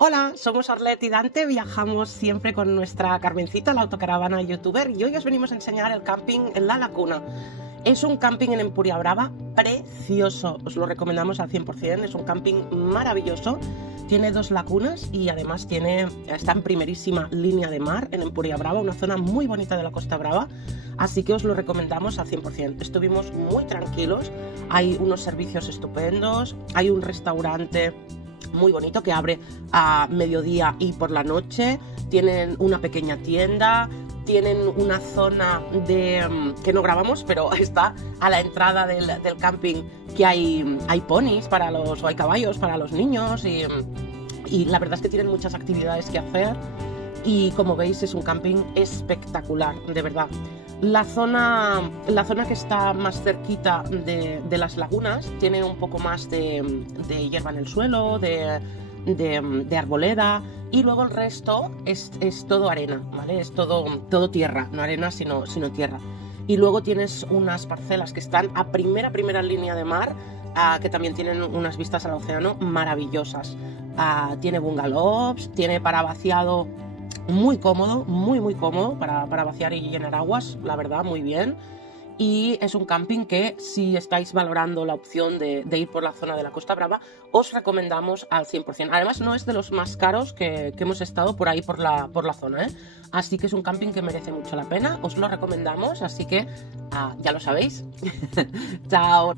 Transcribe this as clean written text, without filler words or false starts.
Hola, somos Arlette y Dante, viajamos siempre con nuestra Carmencita la Autocaravana Youtuber y hoy os venimos a enseñar el camping en La Laguna. Es un camping en Empuriabrava precioso, os lo recomendamos al 100%, es un camping maravilloso, tiene 2 lagunas y además está en primerísima línea de mar en Empuriabrava, una zona muy bonita de la Costa Brava, así que os lo recomendamos al 100%. Estuvimos muy tranquilos, hay unos servicios estupendos, hay un restaurante muy bonito que abre a mediodía y por la noche, tienen una pequeña tienda, tienen una zona que no grabamos, pero está a la entrada del camping, que hay ponis o hay caballos para los niños y la verdad es que tienen muchas actividades que hacer y como veis es un camping espectacular, de verdad. La zona que está más cerquita de las lagunas tiene un poco más de hierba en el suelo, de arboleda, y luego el resto es todo arena, ¿vale? Es todo tierra, no arena sino tierra. Y luego tienes unas parcelas que están a primera línea de mar, que también tienen unas vistas al océano maravillosas. Tiene bungalows, tiene para vaciado muy cómodo, muy cómodo para vaciar y llenar aguas, la verdad, muy bien. Y es un camping que, si estáis valorando la opción de ir por la zona de la Costa Brava, os recomendamos al 100%. Además, no es de los más caros que hemos estado por ahí por la zona, ¿eh? Así que es un camping que merece mucho la pena, os lo recomendamos, así que ya lo sabéis. Chao.